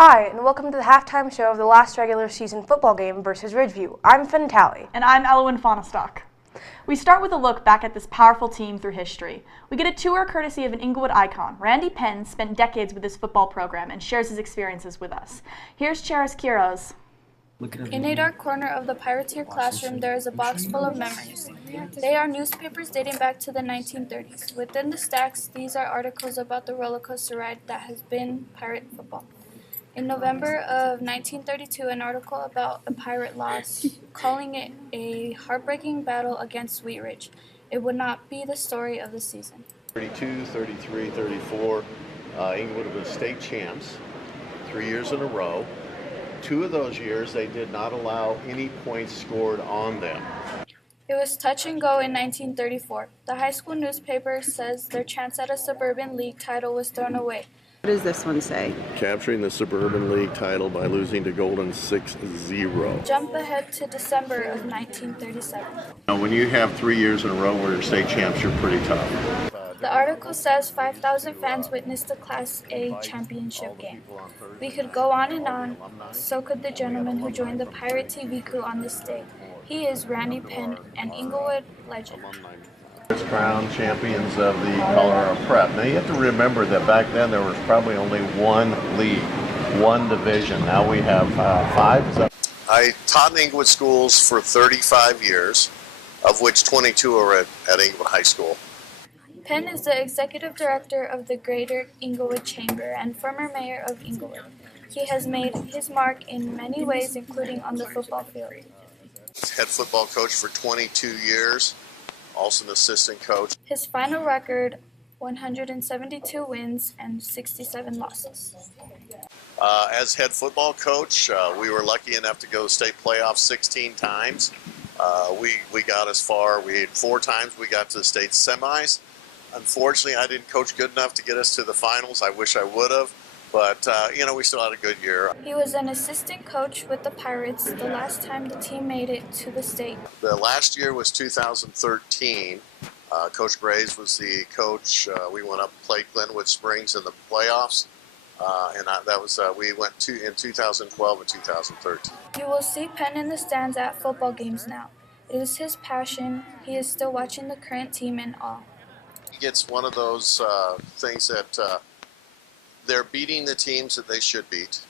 Hi, and welcome to the halftime show of the last regular season football game versus Ridgeview. I'm Finn Talley. And I'm Elwyn Fonestock. We start with a look back at this powerful team through history. We get a tour courtesy of an Englewood icon. Randy Penn spent decades with this football program and shares his experiences with us. Here's Cheris Quiroz. In a dark corner of the Pirateer classroom, there is a box full of memories. They are newspapers dating back to the 1930s. Within the stacks, these are articles about the roller coaster ride that has been Pirate football. In November of 1932, an article about a Pirate loss, calling it a heartbreaking battle against Wheat Ridge. It would not be the story of the season. 32, 33, 34, Englewood was state champs 3 years in a row. 2 of those years, they did not allow any points scored on them. It was touch and go in 1934. The high school newspaper says their chance at a Suburban League title was thrown away. What does this one say? Capturing the Suburban League title by losing to Golden 6-0. Jump ahead to December of 1937. Now, when you have 3 years in a row where you're state champs, you're pretty tough. The article says 5,000 fans witnessed the Class A championship game. We could go on, so could the gentleman who joined the Pirate TV crew on this day. He is Randy Penn, an Englewood legend. Crown champions of the Colorado Prep. Now you have to remember that back then there was probably only one league, one division. Now we have 5. I taught in Englewood schools for 35 years, of which 22 are at Englewood High School. Penn is the executive director of the Greater Englewood Chamber and former mayor of Englewood. He has made his mark in many ways, including on the football field. Head football coach for 22 years. Also an assistant coach. His final record, 172 wins and 67 losses. As head football coach, we were lucky enough to go to state playoffs 16 times. We got as far, 4 times we got to the state semis. Unfortunately, I didn't coach good enough to get us to the finals. I wish I would have. But, we still had a good year. He was an assistant coach with the Pirates the last time the team made it to the state. The last year was 2013. Coach Graves was the coach. We went up and played Glenwood Springs in the playoffs. We went in 2012 and 2013. You will see Penn in the stands at football games now. It is his passion. He is still watching the current team in awe. He gets one of those things that... they're beating the teams that they should beat.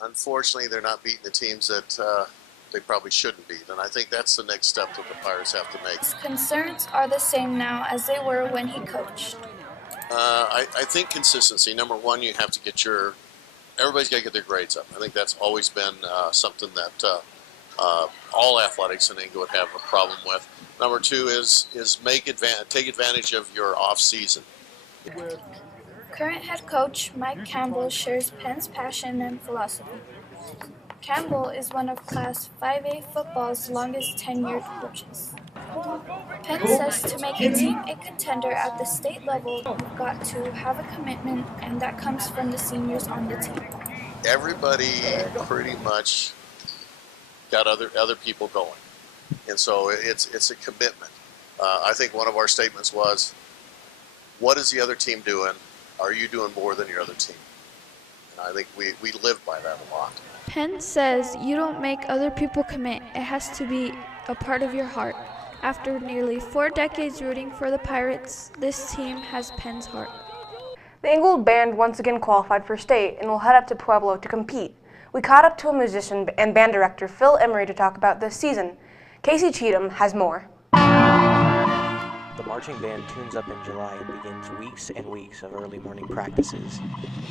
Unfortunately, they're not beating the teams that they probably shouldn't beat. And I think that's the next step that the Pirates have to make. His concerns are the same now as they were when he coached. I think consistency. Number one, you have to get everybody's got to get their grades up. I think that's always been something that all athletics in Englewood have a problem with. Number two is take advantage of your off season. Current head coach Mike Campbell shares Penn's passion and philosophy. Campbell is one of Class 5A football's longest tenured coaches. Penn says to make a team a contender at the state level, you've got to have a commitment, and that comes from the seniors on the team. Everybody pretty much got other people going, and so it's a commitment. I think one of our statements was, what is the other team doing? Are you doing more than your other team? And I think we live by that a lot. Penn says you don't make other people commit. It has to be a part of your heart. After nearly 4 decades rooting for the Pirates, this team has Penn's heart. The Englewood Band once again qualified for state and will head up to Pueblo to compete. We caught up to a musician and band director, Phil Emery, to talk about this season. Casey Cheatham has more. The marching band tunes up in July and begins weeks and weeks of early morning practices.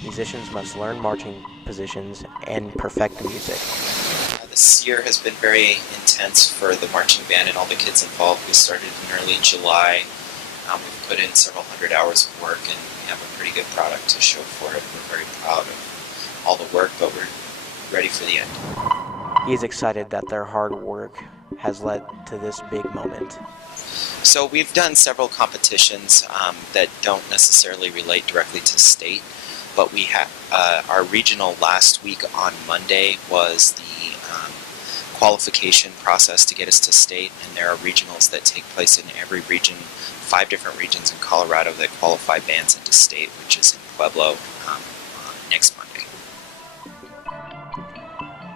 Musicians must learn marching positions and perfect music. This year has been very intense for the marching band and all the kids involved. We started in early July. We've put in several hundred hours of work, and we have a pretty good product to show for it. We're very proud of all the work, but we're ready for the end. He's excited that their hard work has led to this big moment. So we've done several competitions that don't necessarily relate directly to state, but we have our regional last week on Monday was the qualification process to get us to state, and there are regionals that take place in every region, 5 different regions in Colorado that qualify bands into state, which is in Pueblo next Monday.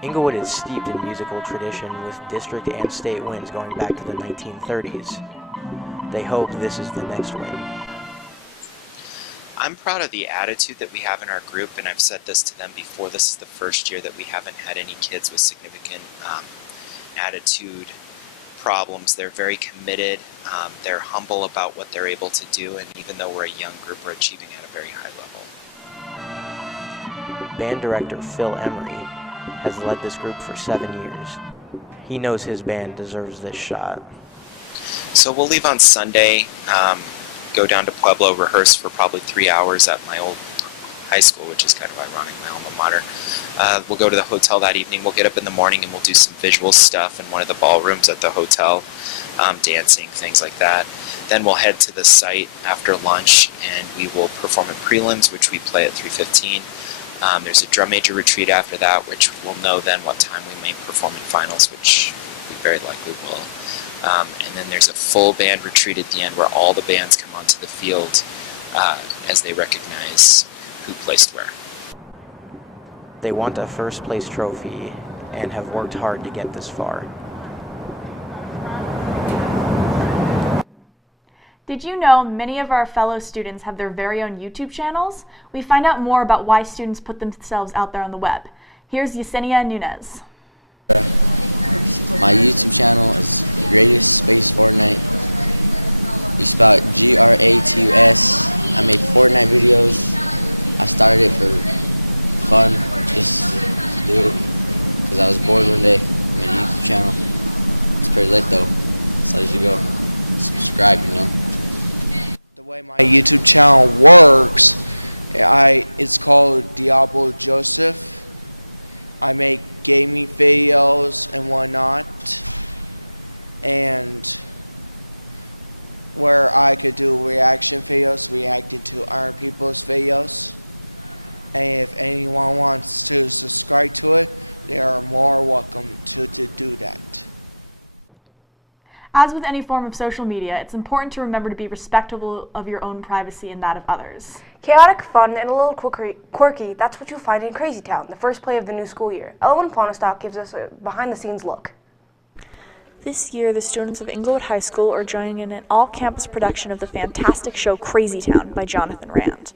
Englewood is steeped in musical tradition with district and state wins going back to the 1930s. They hope this is the next win. I'm proud of the attitude that we have in our group, and I've said this to them before. This is the first year that we haven't had any kids with significant attitude problems. They're very committed. They're humble about what they're able to do, and even though we're a young group, we're achieving at a very high level. Band director Phil Emery has led this group for 7 years. He knows his band deserves this shot. So we'll leave on Sunday, go down to Pueblo, rehearse for probably 3 hours at my old high school, which is kind of ironic, my alma mater. We'll go to the hotel that evening. We'll get up in the morning and we'll do some visual stuff in one of the ballrooms at the hotel, dancing, things like that. Then we'll head to the site after lunch and we will perform at prelims, which we play at 3:15. There's a drum major retreat after that, which we'll know then what time we may perform in finals, which we very likely will. And then there's a full band retreat at the end where all the bands come onto the field as they recognize who placed where. They want a first place trophy and have worked hard to get this far. Did you know many of our fellow students have their very own YouTube channels? We find out more about why students put themselves out there on the web. Here's Yesenia Nunez. My YouTube channel is Greatest Space Fortnite. You spell it Gratus. I make Fortnite videos. I started it for fun, just to do it, because I was bored one day. I made a YouTube channel. It's pretty lit though, so you should go subscribe, you know. The way my YouTube channel works, it's called Diablo Joseph. I make gaming videos and whatnot, and where I could do reaction videos, reacting to other people's videos. And if anyone wants to subscribe to it, they are more welcome to do that. As with any form of social media, it's important to remember to be respectful of your own privacy and that of others. Chaotic, fun, and a little quirky, that's what you'll find in Crazy Town, the first play of the new school year. Ellen Ponestock gives us a behind-the-scenes look. This year, the students of Englewood High School are joining in an all-campus production of the fantastic show Crazy Town by Jonathan Rand.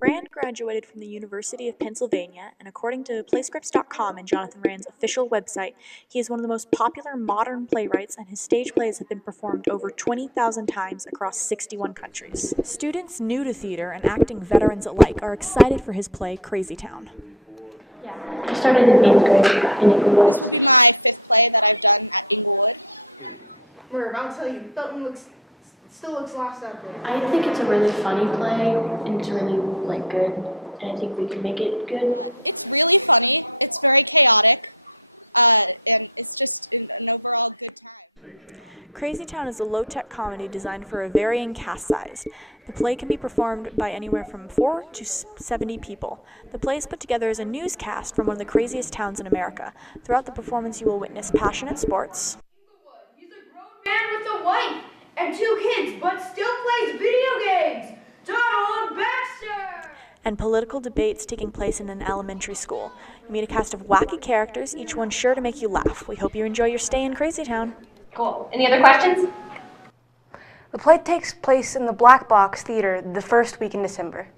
Rand graduated from the University of Pennsylvania, and according to Playscripts.com and Jonathan Rand's official website, he is one of the most popular modern playwrights, and his stage plays have been performed over 20,000 times across 61 countries. Students new to theater and acting veterans alike are excited for his play Crazy Town. I started in 8th grade in Englewood. This will be my 5th play that I've done at Englewood. Merv, I'll tell you, Felton still looks lost out there. I think it's a really funny play, and it's really good, and I think we can make it good. It's really funny. It's very chaotic, and it's just an overall good time. Crazy Town is a low-tech comedy designed for a varying cast size. The play can be performed by anywhere from 4 to 70 people. The play is put together as a newscast from one of the craziest towns in America. Throughout the performance, you will witness passionate sports. He's a grown man with a wife and 2 kids, but still plays video games. Donald Baxter! And political debates taking place in an elementary school. You meet a cast of wacky characters, each one sure to make you laugh. We hope you enjoy your stay in Crazy Town. Cool. Any other questions? The play takes place in the Black Box Theater the first week in December.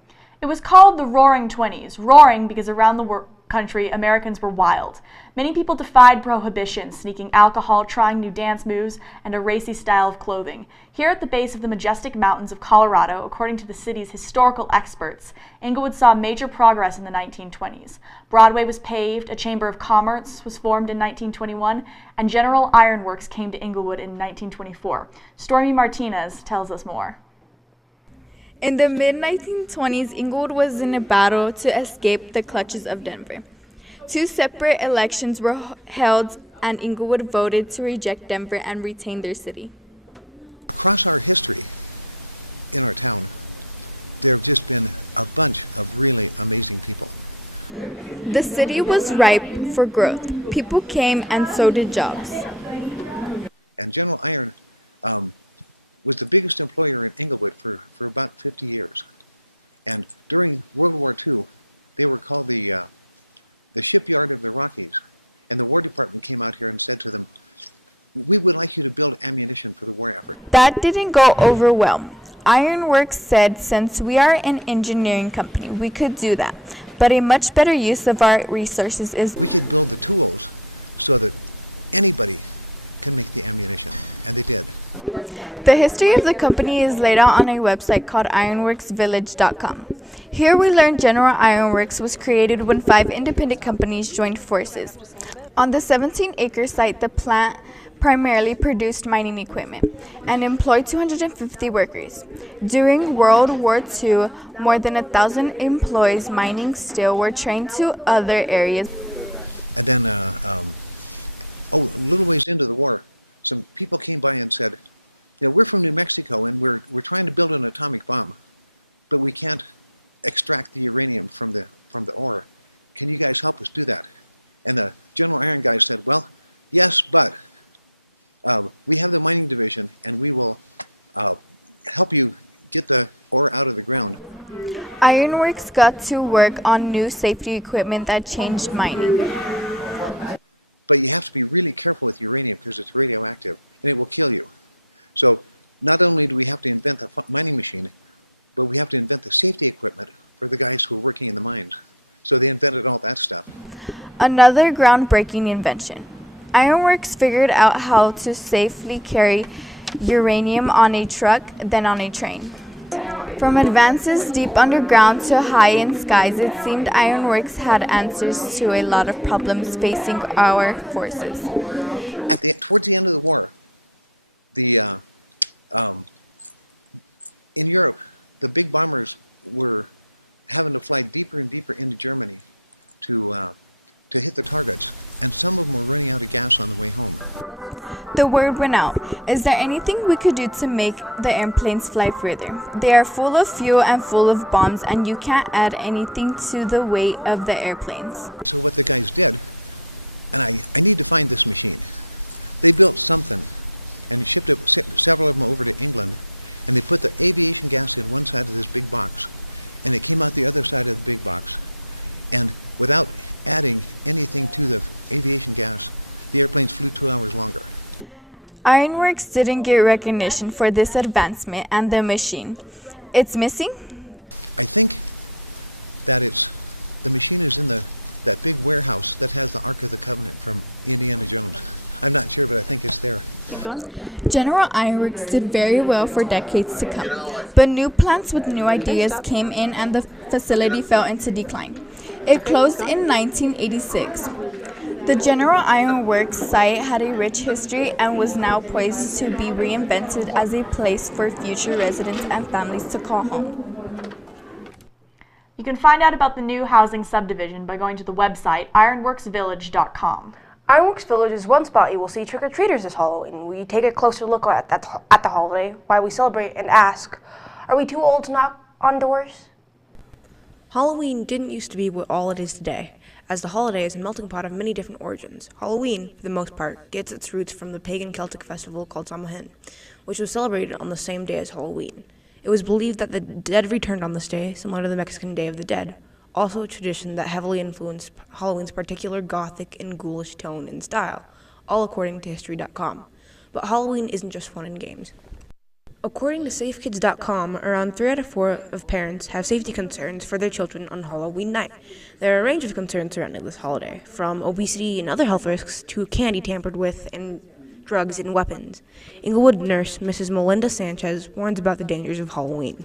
It was called the Roaring Twenties, roaring because around the country, Americans were wild. Many people defied prohibition, sneaking alcohol, trying new dance moves, and a racy style of clothing. Here at the base of the majestic mountains of Colorado, according to the city's historical experts, Englewood saw major progress in the 1920s. Broadway was paved, a chamber of commerce was formed in 1921, and General Iron Works came to Englewood in 1924. Stormy Martinez tells us more. In the mid-1920s, Englewood was in a battle to escape the clutches of Denver. Two separate elections were held, and Englewood voted to reject Denver and retain their city. Across our history in our town, there have just been a bunch of really amazing people. The city was ripe for growth. People came, and so did jobs. And General Iron was the biggest employer in Englewood for about 50 years. And during World War II, they were called the shipyard of the Rockies. And the War Department came out here and said to them, "We would like you to build ammunition for the war effort." That didn't go over well. Ironworks said since we are an engineering company, we could do that. But a much better use of our resources is we could build the tools so that anybody can make the ammunition. And they did. The history of the company is laid out on a website called ironworksvillage.com. Here we learn General Ironworks was created when 5 independent companies joined forces. On the 17-acre site, the plant primarily produced mining equipment and employed 250 workers. During World War II, more than 1,000 employees mining steel were trained to other areas. And then, a little ways into the war, some people came by and said, we're from New Mexico and we're trying to build an atomic bomb, but we can't extract the uranium from the ore. Can you guys help us do that? And the General Iron guy said, well, yes, but we have the mining division and we will help you get the ore out of the ground. Ironworks got to work on new safety equipment that changed mining. But you have to be really careful with uranium because it's radioactive and it will kill you. So not only do we have to invent the mining machine, but we have to invent the safety equipment for the guys who are working in the mines. So they invented all that stuff. Another groundbreaking invention. Ironworks figured out how to safely carry uranium on a truck, then on a train. From advances deep underground to high in skies, it seemed Ironworks had answers to a lot of problems facing our forces. Towards the end of the war, in Europe, the big bombers were having to fly deeper and deeper into Germany to hit the targets, and some of them were running out of gas on the way home. The word went out. Is there anything we could do to make the airplanes fly further? They are full of fuel and full of bombs, and you can't add anything to the weight of the airplanes. So what the guys did, and I need to find this machine, they built something and shipped several of them over to England, and they put the aviation gas in one side of this big box, and it came out the other side of the big box. And without adding anything to the aviation gas, the airplanes flew 2 hours longer. Ironworks didn't get recognition for this advancement and the machine. It's missing? I think that the machine is in that big warehouse that has the Ark of the Covenant from Indiana Jones. I'm not sure, but I think it's there. General Ironworks did very well for decades to come, but new plants with new ideas came in and the facility fell into decline. It closed in 1986. The General Ironworks site had a rich history and was now poised to be reinvented as a place for future residents and families to call home. You can find out about the new housing subdivision by going to the website ironworksvillage.com. Ironworks Village is one spot you will see trick-or-treaters this Halloween. We take a closer look at the holiday while we celebrate and ask, are we too old to knock on doors? Halloween didn't used to be what all it is today, as the holiday is a melting pot of many different origins. Halloween, for the most part, gets its roots from the pagan Celtic festival called Samhain, which was celebrated on the same day as Halloween. It was believed that the dead returned on this day, similar to the Mexican Day of the Dead, also a tradition that heavily influenced Halloween's particular gothic and ghoulish tone and style, all according to History.com. But Halloween isn't just fun and games. According to SafeKids.com, around 3 out of 4 of parents have safety concerns for their children on Halloween night. There are a range of concerns surrounding this holiday, from obesity and other health risks to candy tampered with and drugs and weapons. Englewood nurse Mrs. Melinda Sanchez warns about the dangers of Halloween.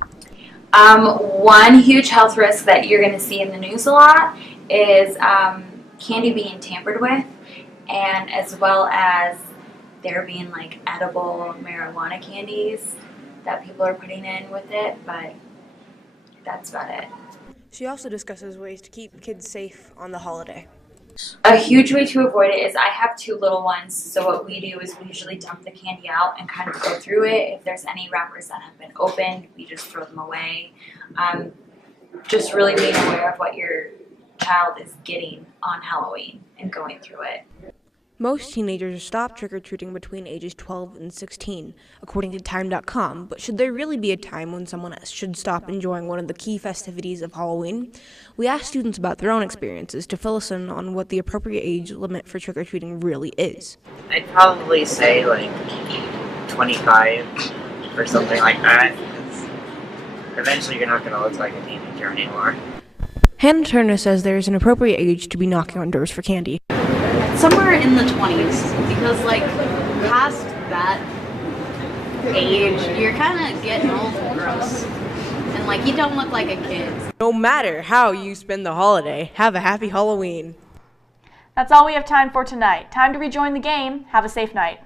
One huge health risk that you're going to see in the news a lot is candy being tampered with, and as well as there being like edible marijuana candies that people are putting in with it. But that's about it. She also discusses ways to keep kids safe on the holiday. A huge way to avoid it is I have 2 little ones, so what we do is we usually dump the candy out and kind of go through it. If there's any wrappers that have been opened, we just throw them away. Just really being aware of what your child is getting on Halloween and going through it. Most teenagers stop trick-or-treating between ages 12 and 16, according to Time.com, but should there really be a time when someone should stop enjoying one of the key festivities of Halloween? We asked students about their own experiences to fill us in on what the appropriate age limit for trick-or-treating really is. I'd probably say like 25 or something like that. Eventually you're not going to look like a teenager anymore. Hannah Turner says there is an appropriate age to be knocking on doors for candy. Somewhere in the 20s, because like past that age, you're kind of getting old for us, and like you don't look like a kid. No matter how you spend the holiday, have a happy Halloween. That's all we have time for tonight. Time to rejoin the game. Have a safe night.